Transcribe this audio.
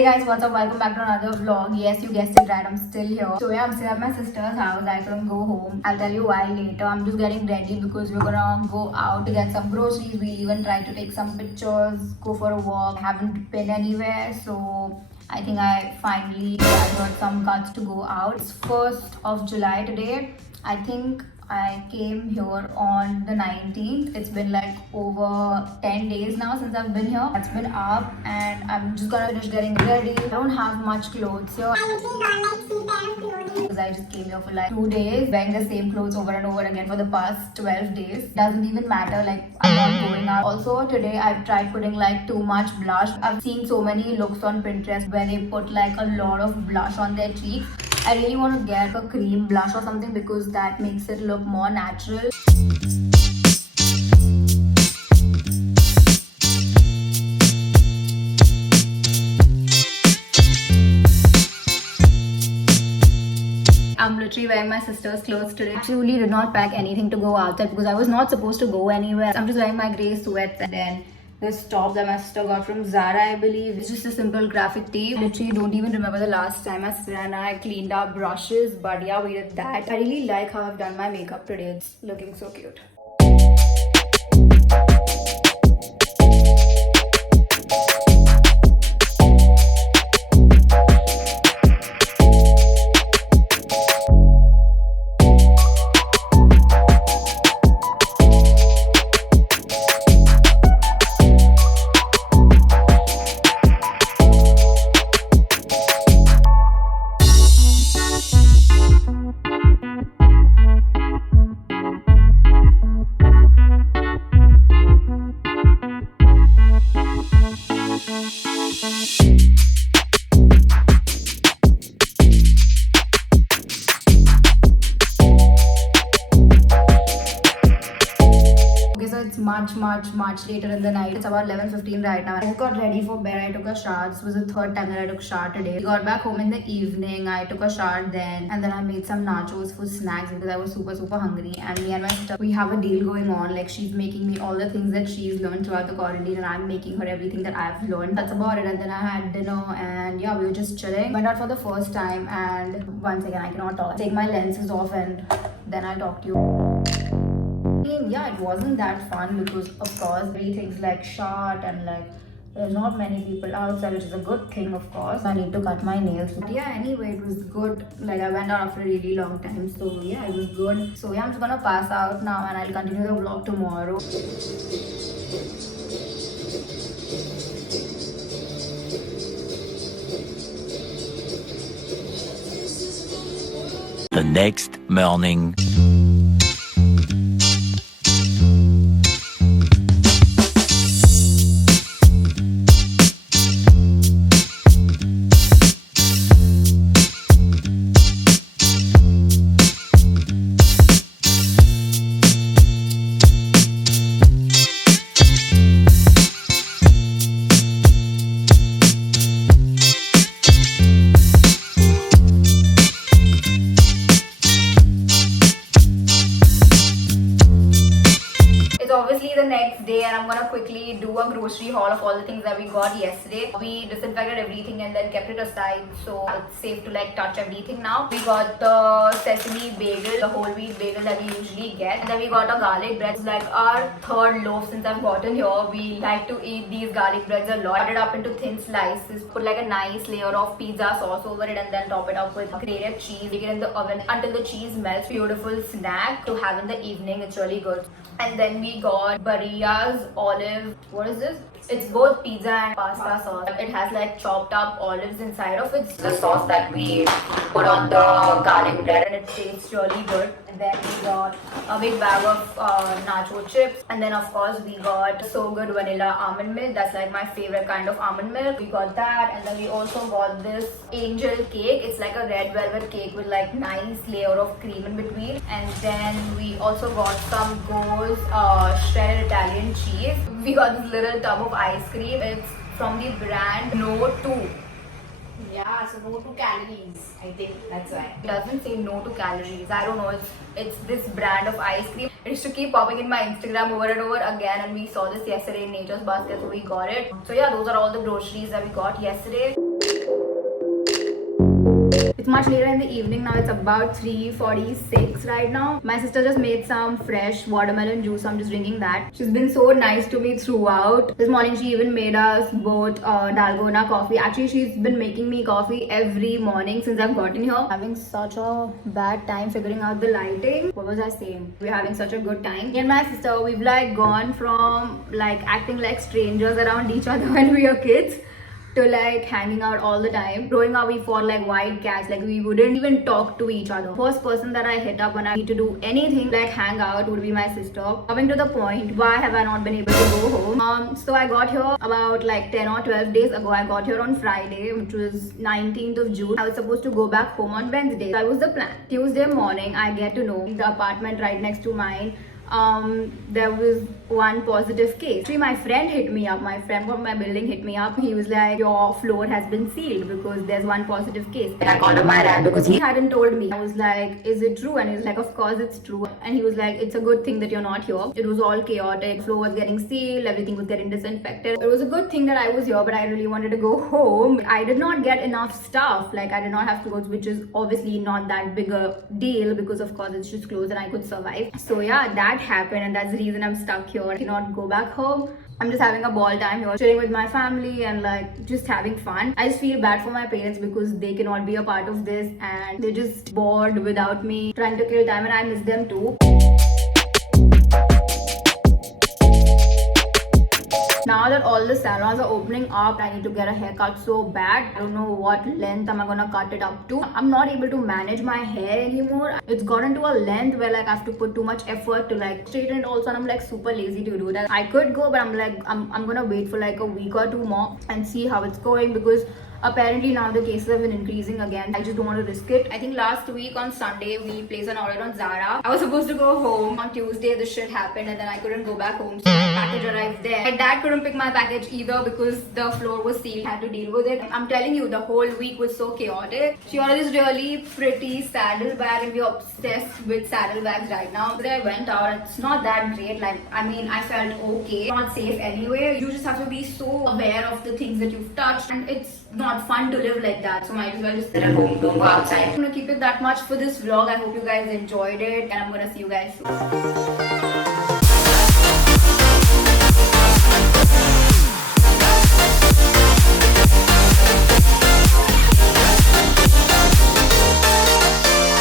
Hey guys, what's up? Welcome back to another vlog. Yes, you guessed it right, I'm still here. So yeah, I'm still at my sister's house. I couldn't go home. I'll tell you why later. I'm just getting ready because we're gonna go out to get some groceries. We even try to take some pictures, go for a walk. I haven't been anywhere, so I think I finally got some guts to go out. It's 1st of July today. I think I came here on the 19th. It's been like over 10 days now since I've been here. It's been up and I'm just gonna finish getting ready. I don't have much clothes here. I literally got like 3 pairs of clothes because I just came here for like 2 days wearing the same clothes over and over again for the past 12 days. Doesn't even matter, like I'm not going out. Also today I've tried putting like too much blush. I've seen so many looks on Pinterest where they put like a lot of blush on their cheeks. I really want to get a cream blush or something because that makes it look more natural. I'm literally wearing my sister's clothes today. I truly did not pack anything to go outside because I was not supposed to go anywhere. I'm just wearing my grey sweats and then this top that my sister got from Zara, I believe. It's just a simple graphic tee. Literally don't even remember the last time my sister and I cleaned our brushes, but yeah, we did that. I really like how I've done my makeup today. It's looking so cute. It's much later in the night. It's about 11:15 right now. I just got ready for bed. I took a shower. This was the third time that I took a shower today. We got back home in the evening. I took a shower then, and then I made some nachos for snacks because I was super hungry. And me and my sister, we have a deal going on. Like she's making me all the things that she's learned throughout the quarantine, and I'm making her everything that I've learned. That's about it. And then I had dinner, and yeah, we were just chilling. Went out for the first time, and once again, I cannot talk. Take my lenses off, and then I'll talk to you. Yeah, it wasn't that fun because of course everything's like short and like there's not many people outside, which is a good thing of course. I need to cut my nails, but yeah, anyway, it was good. Like I went out after a really long time, so yeah, it was good. So yeah, I'm just gonna pass out now and I'll continue the vlog tomorrow. The next morning. Obviously the next day and I'm gonna quickly do a grocery haul of all the things that we got yesterday. We disinfected everything and then kept it aside so it's safe to like touch everything now. We got the sesame bagel, the whole wheat bagel that we usually get, and then we got a garlic bread. It's like our third loaf since I've gotten here. We like to eat these garlic breads a lot. Cut it up into thin slices, put like a nice layer of pizza sauce over it and then top it up with grated cheese. Bake it in the oven until the cheese melts. Beautiful snack to have in the evening. It's really good. And then we got Barria's olive. What is this? It's both pizza and pasta sauce. It has like chopped up olives inside of it. It's the sauce that we put on the garlic bread and it tastes really good. And then we got a big bag of nacho chips. And then of course we got So Good vanilla almond milk. That's like my favorite kind of almond milk. We got that. And then we also got this angel cake. It's like a red velvet cake with like nice layer of cream in between. And then we also got some Gold's shredded Italian cheese. We got this little tub of ice cream. It's from the brand No 2. Yeah, so no to calories. I think that's why. It doesn't say no to calories. I don't know. It's this brand of ice cream. It used to keep popping in my Instagram over and over again, and we saw this yesterday in Nature's Basket, so we got it. So yeah, those are all the groceries that we got yesterday. It's much later in the evening now. It's about 3:46 right now. My sister just made some fresh watermelon juice, so I'm just drinking that. She's been so nice to me throughout. This morning she even made us both dalgona coffee. Actually, she's been making me coffee every morning since I've gotten here. Having such a bad time figuring out the lighting. What was I saying? We're having such a good time. Me and my sister, we've like gone from like acting like strangers around each other when we were kids to like hanging out all the time. Growing up, we fought like wild cats. Like we wouldn't even talk to each other. First person that I hit up when I need to do anything like hang out would be my sister. Coming to the point, why have I not been able to go home? So I got here about like 10 or 12 days ago. I got here on Friday, which was 19th of June. I was supposed to go back home on Wednesday. That was the plan. Tuesday morning, I get to know the apartment right next to mine, there was one positive case. Actually, my friend hit me up. My friend from my building hit me up. He was like, your floor has been sealed because there's one positive case. And I called up my dad because he hadn't told me. I was like, is it true? And he was like, of course it's true. And he was like, it's a good thing that you're not here. It was all chaotic. Floor was getting sealed. Everything was getting disinfected. It was a good thing that I was here, but I really wanted to go home. I did not get enough stuff. Like I did not have clothes, which is obviously not that big a deal because of course it's just clothes and I could survive. So yeah, that happened and that's the reason I'm stuck here. I cannot go back home. I'm just having a ball time here, chilling with my family and like just having fun. I just feel bad for my parents because they cannot be a part of this and they're just bored without me, trying to kill time, and I miss them too. Now that all the salons are opening up, I need to get a haircut so bad. I don't know what length am I gonna cut it up to. I'm not able to manage my hair anymore. It's gotten to a length where like I have to put too much effort to like straighten it also, and I'm like super lazy to do that. I could go, but I'm like I'm gonna wait for like a week or two more and see how it's going because apparently now the cases have been increasing again. I just don't want to risk it. I think last week on Sunday we placed an order on Zara. I was supposed to go home on Tuesday. This shit happened and then I couldn't go back home. So my package arrived there. My dad couldn't pick my package either because the floor was sealed. I had to deal with it. I'm telling you, the whole week was so chaotic. She ordered this really pretty saddle bag and we're obsessed with saddle bags right now. Today I went out. It's not that great. Like I mean, I felt okay. Not safe anyway. You just have to be so aware of the things that you've touched, and it's not fun to live like that. So might as well just sit at home, don't go outside. I'm gonna keep it that much for this vlog. I hope you guys enjoyed it and I'm gonna see you guys soon.